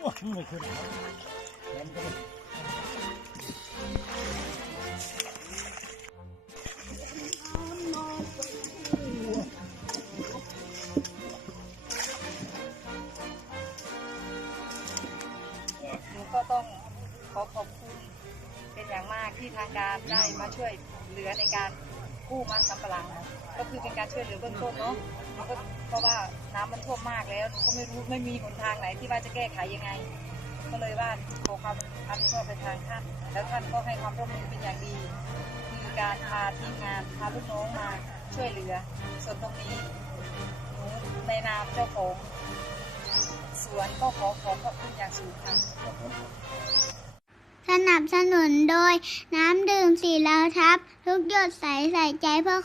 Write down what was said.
ไม่ขึ้นแล้วมันก็หนูก็ต้องขอขอบคุณเป็นอย่างมากที่ทางการได้มาช่วยเหลือในการกู้มันสำปะหลัง ก็คือเป็นการช่วยเหลือเบื้องต้นเนาะหนูก็เพราะว่าน้ำมันท่วมมากแล้วหนูก็ไม่รู้ไม่มีหนทางไหนที่ว่าจะแก้ไขยังไง ก็เลยว่าขอความอนุเคราะห์ไปทางท่านแล้วท่านก็ให้ความร่วมมือเป็นอย่างดีคือการพาทีมงานพาลูกน้องมาช่วยเหลือ ส่วนตรงนี้หนูในนามเจ้าของสวนก็ขอขอขอบคุณอย่างสูงค่ะสนับสนุนโดยน้ำดื่มสีเหลาทับ ทุกหยดใสใส่ใจเพื่อ